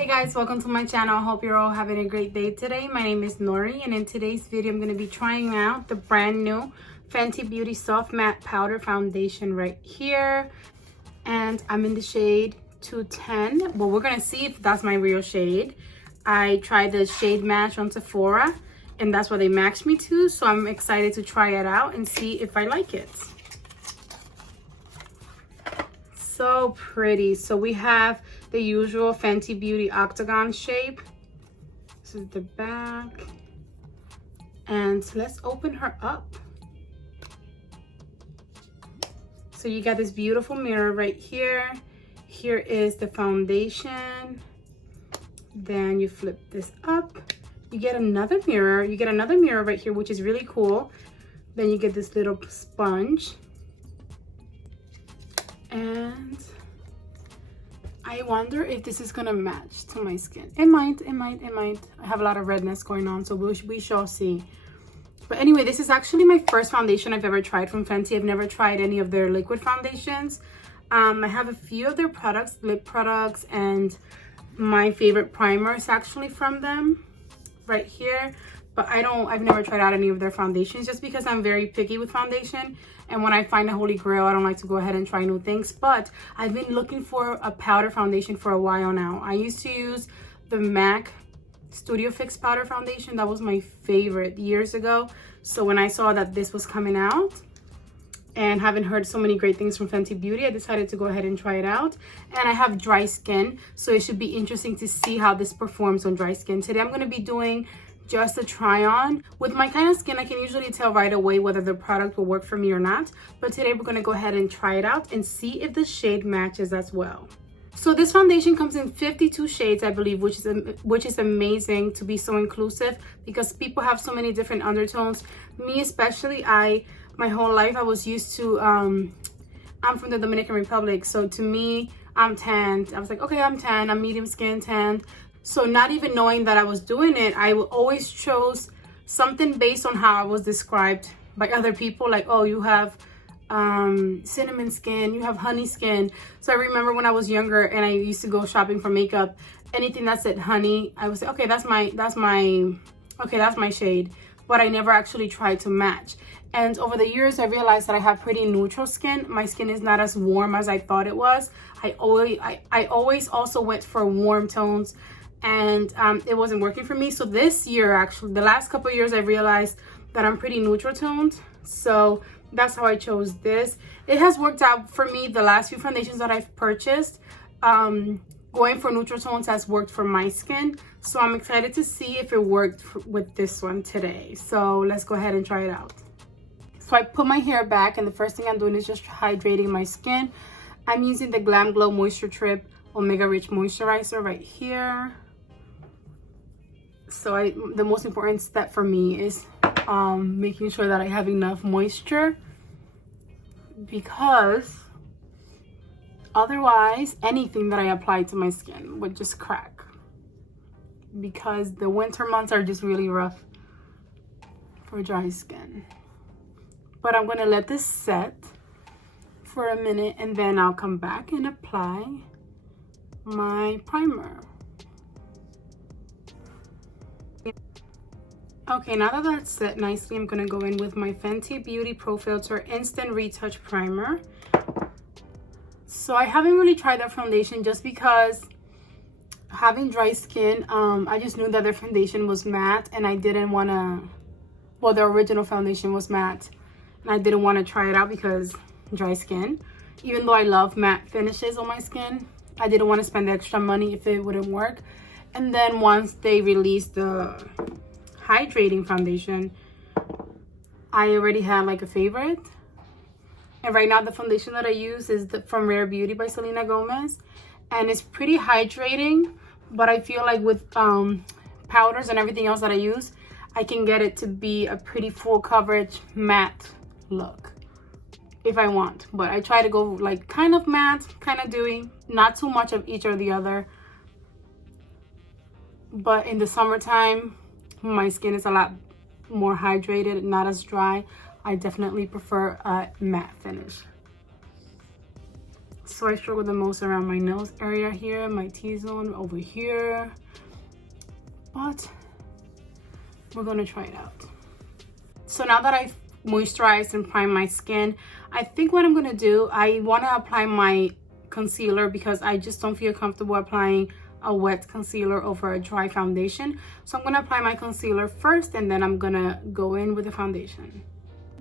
Hey guys, welcome to my channel. I hope you're all having a great day today. My name is Nori, and in today's video I'm going to be trying out the brand new Fenty Beauty Soft Matte Powder Foundation right here. And I'm in the shade 210. Well, we're going to see if that's my real shade. I tried the shade match on Sephora and that's what they matched me to, so I'm excited to try it out and see if I like it. So pretty. So we have the usual Fenty Beauty octagon shape. This is the back. And let's open her up. So you got this beautiful mirror right here. Here is the foundation. Then you flip this up. You get another mirror. You get another mirror right here, which is really cool. Then you get this little sponge. And I wonder if this is gonna match to my skin. It might. I have a lot of redness going on, so we shall see. But anyway, this is actually my first foundation I've ever tried from Fenty. I've never tried any of their liquid foundations. I have a few of their products, lip products, and my favorite primer is actually from them right here. But I've never tried out any of their foundations just because I'm very picky with foundation. And when I find a holy grail, I don't like to go ahead and try new things. But I've been looking for a powder foundation for a while now. I used to use the MAC Studio Fix powder foundation. That was my favorite years ago. So when I saw that this was coming out and haven't heard so many great things from Fenty Beauty, I decided to go ahead and try it out. And I have dry skin, so it should be interesting to see how this performs on dry skin. Today I'm going to be doing just a try on. With my kind of skin, I can usually tell right away whether the product will work for me or not. But today we're going to go ahead and try it out and see if the shade matches as well. So this foundation comes in 52 shades, I believe, which is amazing to be so inclusive because people have so many different undertones. Me especially, my whole life I was used to, I'm from the Dominican Republic, so to me, I'm tanned. I was like, okay, I'm tan, I'm medium skin tanned. So not even knowing that I was doing it, I always chose something based on how I was described by other people. Like, oh, you have cinnamon skin, you have honey skin. So I remember when I was younger and I used to go shopping for makeup, anything that said honey, I would say, okay, that's my shade. But I never actually tried to match. And over the years, I realized that I have pretty neutral skin. My skin is not as warm as I thought it was. I always also went for warm tones, and it wasn't working for me. So this year, actually, the last couple of years, I realized that I'm pretty neutral toned. So that's how I chose this. It has worked out for me. The last few foundations that I've purchased, going for neutral tones has worked for my skin. So I'm excited to see if it worked with this one today. So let's go ahead and try it out. So I put my hair back, and the first thing I'm doing is just hydrating my skin. I'm using the Glam Glow Moisture Trip Omega Rich Moisturizer right here. So the most important step for me is making sure that I have enough moisture, because otherwise anything that I apply to my skin would just crack, because the winter months are just really rough for dry skin. But I'm going to let this set for a minute and then I'll come back and apply my primer. Okay, now that that's set nicely, I'm going to go in with my Fenty Beauty Pro Filter Instant Retouch Primer. So I haven't really tried that foundation just because having dry skin, I just knew that their foundation was matte and I didn't want to, well, the original foundation was matte. And I didn't want to try it out because dry skin. Even though I love matte finishes on my skin, I didn't want to spend the extra money if it wouldn't work. And then once they released the hydrating foundation, I already had like a favorite. And right now the foundation that I use is from Rare Beauty by Selena Gomez. And it's pretty hydrating, but I feel like with powders and everything else that I use, I can get it to be a pretty full coverage matte look if I want. But I try to go like kind of matte, kind of dewy, not too much of each or the other. But in the summertime, my skin is a lot more hydrated, not as dry. I definitely prefer a matte finish. So I struggle the most around my nose area here, my T-zone over here. But we're gonna try it out. So now that I've moisturized and primed my skin, I think what I'm gonna do, I wanna apply my concealer because I just don't feel comfortable applying a wet concealer over a dry foundation. So I'm gonna apply my concealer first and then I'm gonna go in with the foundation.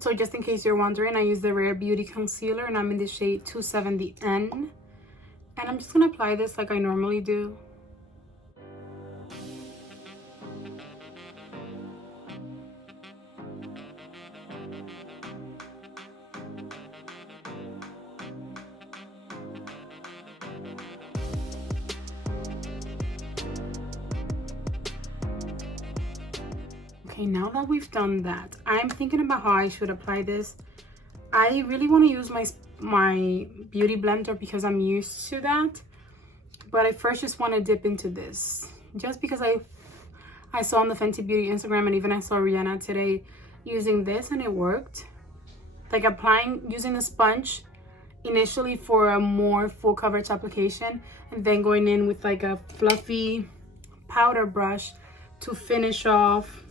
So just in case you're wondering, I use the Rare Beauty concealer and I'm in the shade 270N. And I'm just gonna apply this like I normally do. Okay, now that we've done that, I'm thinking about how I should apply this. I really want to use my beauty blender because I'm used to that. But I first just want to dip into this. Just because I saw on the Fenty Beauty Instagram and even I saw Rihanna today using this and it worked. Like using the sponge initially for a more full coverage application and then going in with like a fluffy powder brush to finish off,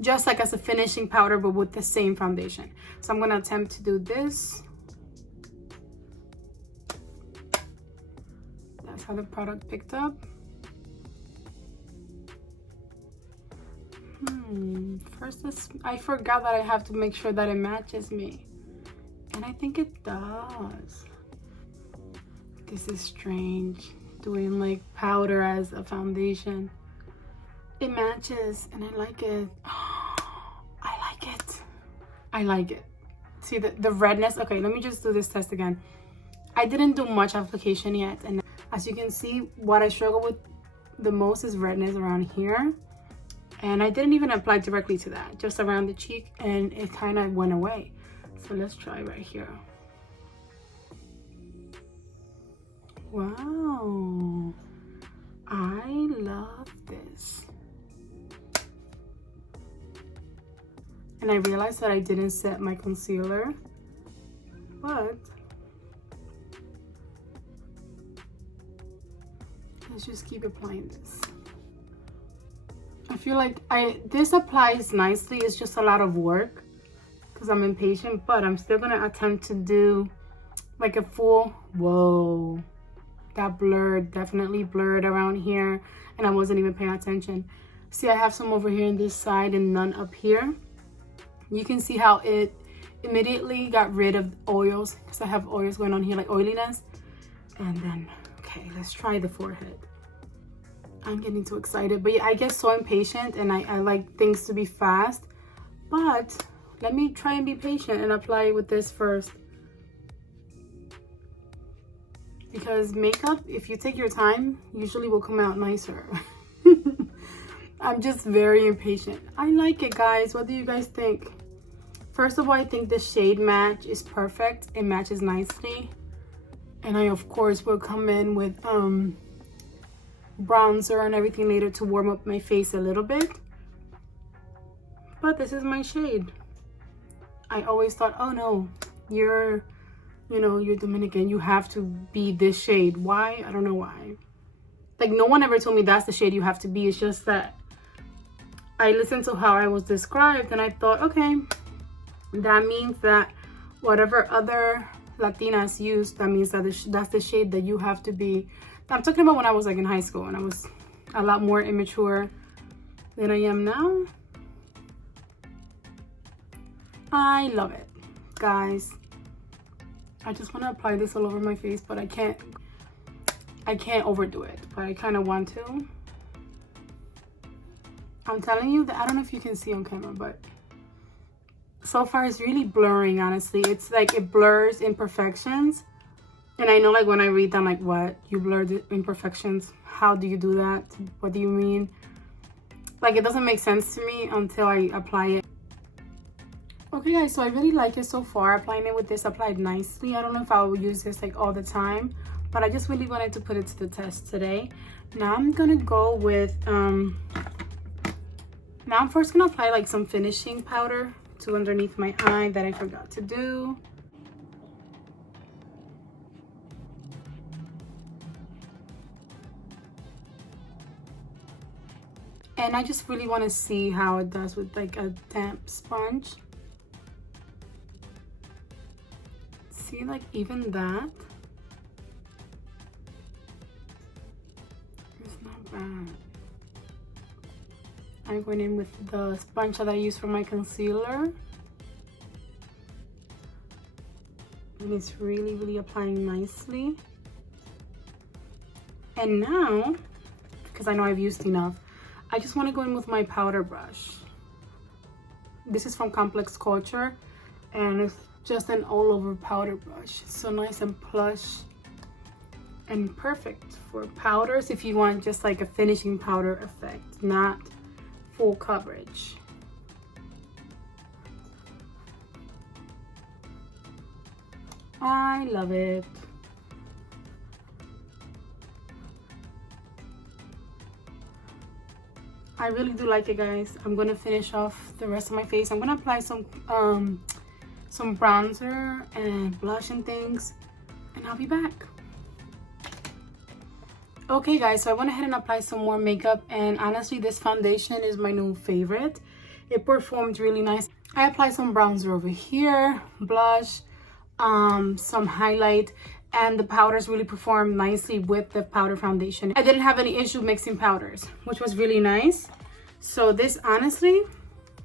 just like as a finishing powder but with the same foundation. So I'm going to attempt to do this. That's how the product picked up. First, I forgot that I have to make sure that it matches me. And I think it does. This is strange, doing like powder as a foundation. It matches and I like it. I like it. I like it. See the redness? Okay, let me just do this test again. I didn't do much application yet. And as you can see, what I struggle with the most is redness around here. And I didn't even apply directly to that, just around the cheek, and it kind of went away. So let's try right here. Wow. I love this. And I realized that I didn't set my concealer, but let's just keep applying this. I feel like this applies nicely. It's just a lot of work because I'm impatient, but I'm still gonna attempt to do like a full, whoa, that blurred, definitely blurred around here, and I wasn't even paying attention. See, I have some over here on this side and none up here. You can see how it immediately got rid of oils because I have oils going on here, like oiliness. And then, okay, let's try the forehead. I'm getting too excited, but yeah, I get so impatient and I like things to be fast. But let me try and be patient and apply it with this first. Because makeup, if you take your time, usually will come out nicer. I'm just very impatient. I like it, guys. What do you guys think? First of all, I think the shade match is perfect. It matches nicely. And I, of course, will come in with bronzer and everything later to warm up my face a little bit. But this is my shade. I always thought, oh no, you're Dominican. You have to be this shade. Why? I don't know why. Like, no one ever told me that's the shade you have to be. It's just that I listened to how I was described and I thought, okay, that means that whatever other Latinas use, that means that that's the shade that you have to be. I'm talking about when I was like in high school and I was a lot more immature than I am now. I love it, guys. I just want to apply this all over my face, but I can't overdo it, but I kind of want to. I'm telling you that I don't know if you can see on camera, but so far it's really blurring, honestly. It's like it blurs imperfections. And I know, like, when I read them, like, what? You blur the imperfections? How do you do that? What do you mean? Like, it doesn't make sense to me until I apply it. Okay, guys, so I really like it so far. Applying it with this applied nicely. I don't know if I will use this, like, all the time. But I just really wanted to put it to the test today. Now I'm going to go with... Now I'm first going to apply, like, some finishing powder to underneath my eye that I forgot to do. and I just really want to see how it does with like a damp sponge. See, like even that, it's not bad. I'm going in with the sponge that I use for my concealer, and it's really applying nicely. And now, because I know I've used enough, I just want to go in with my powder brush. This is from Complex Culture, and it's just an all-over powder brush. It's so nice and plush and perfect for powders if you want just like a finishing powder effect, not full coverage. I love it. I really do like it, guys. I'm gonna finish off the rest of my face. I'm gonna apply some bronzer and blush and things, and I'll be back. Okay guys, so I went ahead and applied some more makeup, and honestly this foundation is my new favorite. It performed really nice. I applied some bronzer over here, blush, some highlight, and the powders really performed nicely with the powder foundation. I didn't have any issue mixing powders, which was really nice. So this honestly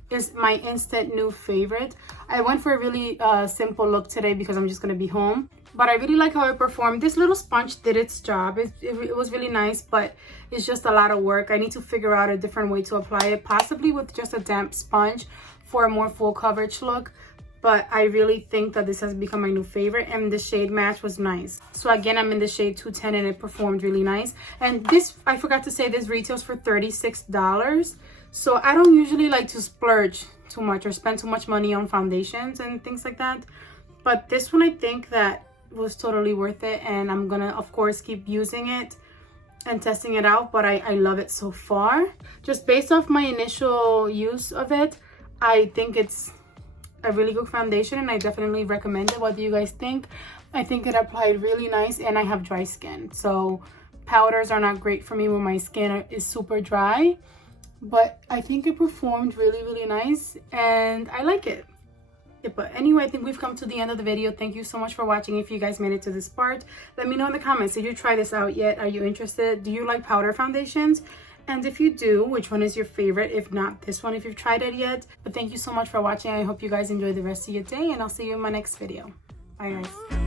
is my instant new favorite. I went for a really simple look today because I'm just gonna be home, but I really like how it performed. This little sponge did its job. It was really nice, but it's just a lot of work. I need to figure out a different way to apply it, possibly with just a damp sponge for a more full coverage look. But I really think that this has become my new favorite, and the shade match was nice. So again, I'm in the shade 210, and it performed really nice. And this, I forgot to say, this retails for $36. So I don't usually like to splurge too much or spend too much money on foundations and things like that. But this one, I think that was totally worth it, and I'm gonna of course keep using it and testing it out. But I love it so far. Just based off my initial use of it, I think it's a really good foundation, and I definitely recommend it. What do you guys think? I think it applied really nice, and I have dry skin, so powders are not great for me when my skin is super dry. But I think it performed really nice, and I like it. Yeah, but anyway, I think we've come to the end of the video. Thank you so much for watching. If you guys made it to this part, let me know in the comments, did you try this out yet? Are you interested? Do you like powder foundations? And if you do, which one is your favorite? If not, this one if you've tried it yet. But thank you so much for watching. I hope you guys enjoy the rest of your day, and I'll see you in my next video. Bye guys.